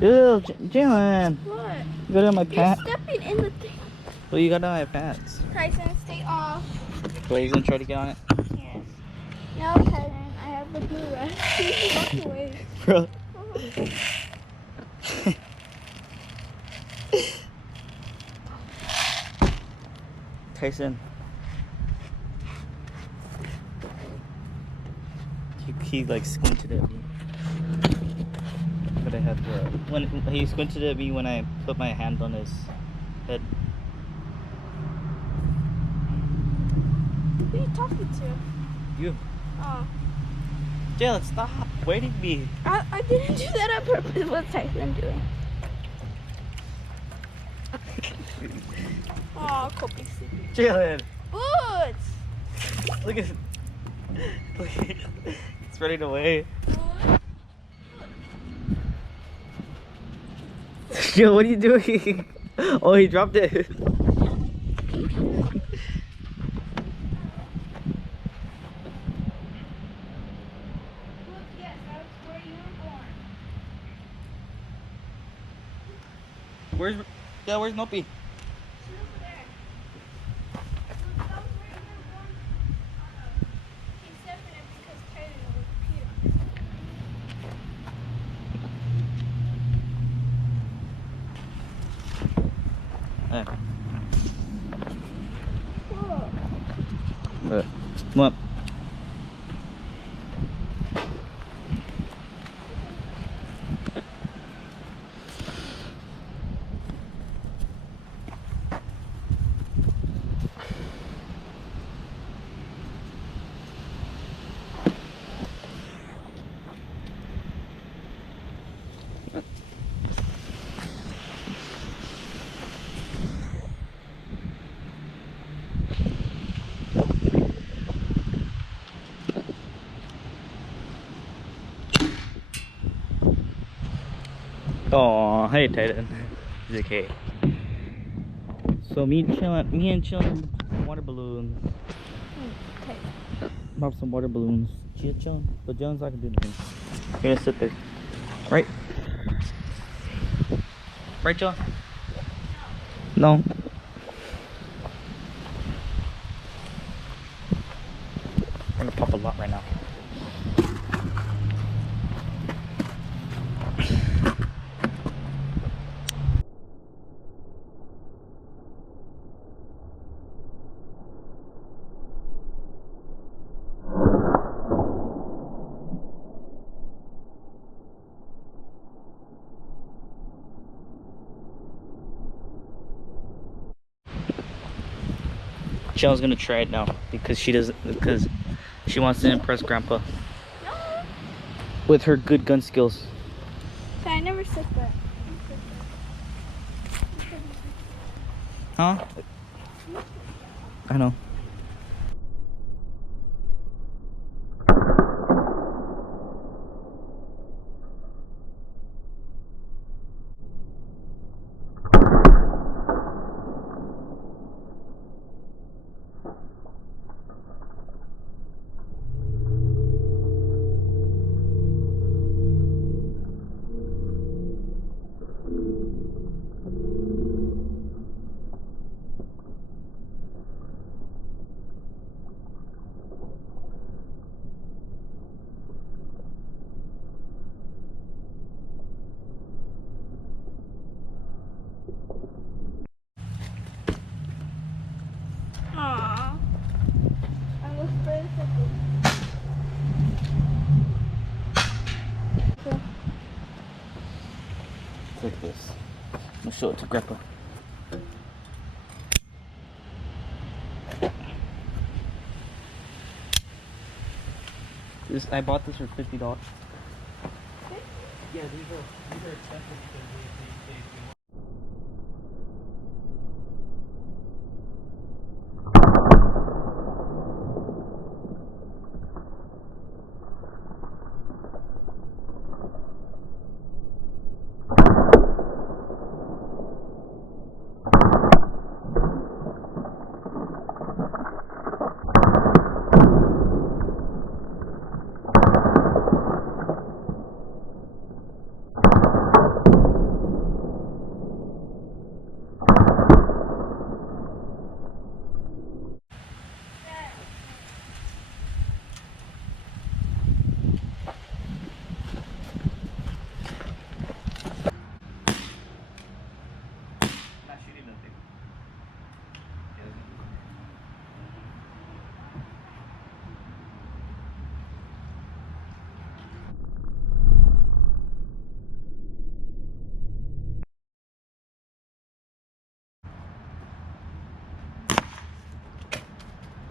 Ew, Jalen. What? You got on my You're pants. stepping in the thing. Well, you got on my pants. Tyson, stay off. Please don't try to get on it. Yes. No, Tyson, I have the blue red. Please walk away. Bro. Tyson. He like squinted at me. But I had to. When he squinted at me when I put my hand on his head. Who are you talking to? You. Oh. Jalen, stop waiting me. I didn't do that on purpose. What's Tyson doing? Oh, Kobe's sleeping. Jalen. Boots! Look at it. It's running away. Yo, what are you doing? Oh, he dropped it. Look, yes, that's where you were born. Where's Nopi? She's over there. Look, that was where you were born. He's stepping it because Tyson was cute. Hey. Whoa. Come up. Oh, hey Titan. It's okay. So me and chillin' water balloons. Okay. Pop some water balloons. Chillin', but Jones not gonna do nothing. You're gonna sit there, right? Right, John? No. We're gonna pop a lot right now. Shell's gonna try it now because she wants to impress Grandpa No. with her good gun skills. So I never said that. Huh? I know. Aww. I will spray something. It's like this. I'm gonna show it to Grandpa. I bought this for $50. Yeah, these are expensive because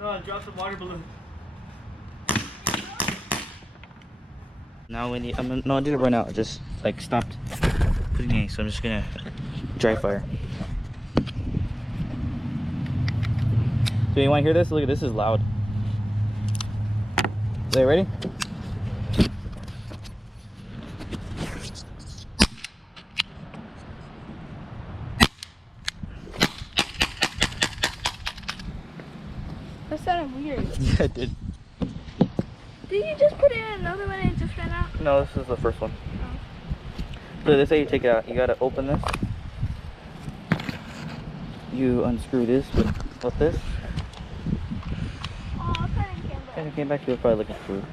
on, drop the water balloon. Now we need, no, I did it right now. I just like stopped putting it, so I'm just gonna dry fire. So you wanna hear this? Look, this is loud. Are you ready? That sounded weird. Yeah, it did. Did you just put it in another one and it just ran out? No, this is the first one. Oh. So this is how you take it out. You gotta open this. You unscrew this with this. Oh, Titan came back. And it came back to it, probably looking for food.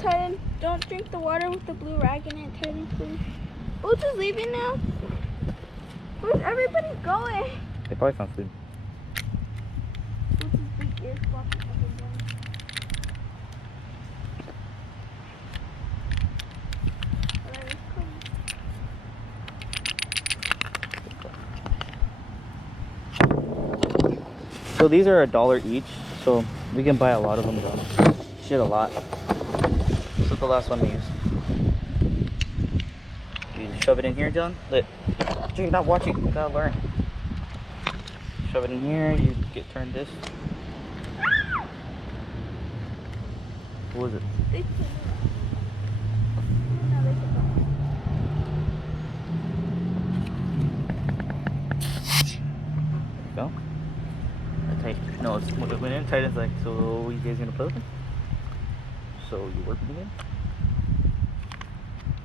Titan, don't drink the water with the blue rag in it, Titan, please. Boots is leaving now. Where's everybody going? They probably found food. Boots' big ears flopping up and down. Alright, let's come. So these are $1 each, so we can buy a lot of them, John. Shit, a lot. This is the last one we use. You shove it in here, John. Lit. You're not watching. You gotta learn. Shove it in here. You get turned this. What was it? They took it. No, they took Go. Tight. No, it's when it went in. Titan's like, so you guys gonna play with it? So you working again?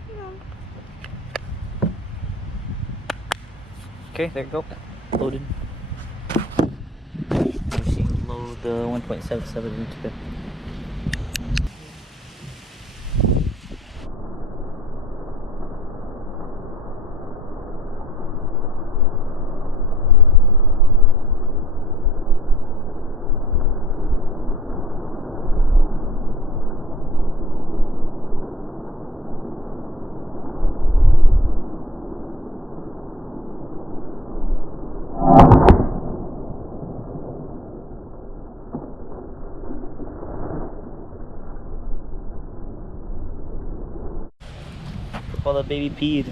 it. No. Okay, there you go. Loaded. Machine load the 1.77 into it. While the baby peed.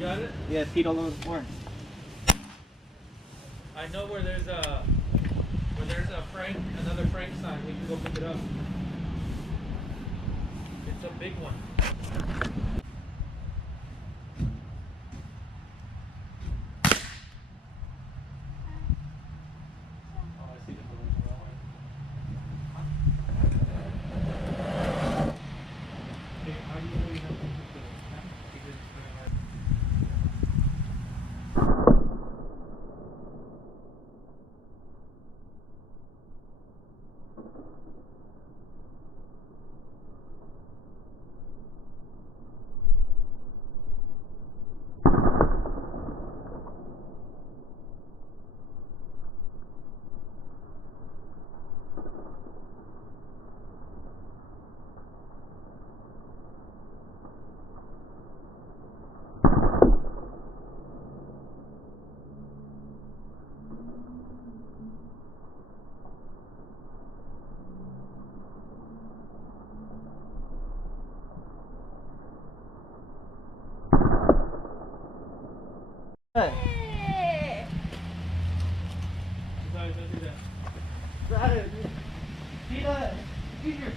Got it? Yeah, peed all over the floor. I know where there's a Frank, another Frank sign. We can go pick it up. It's a big one. Oh, I see the balloon that way. Okay, how do you know you have to put the because it's very hard. Hey. Sorry, don't do that. Got it. Peter, use your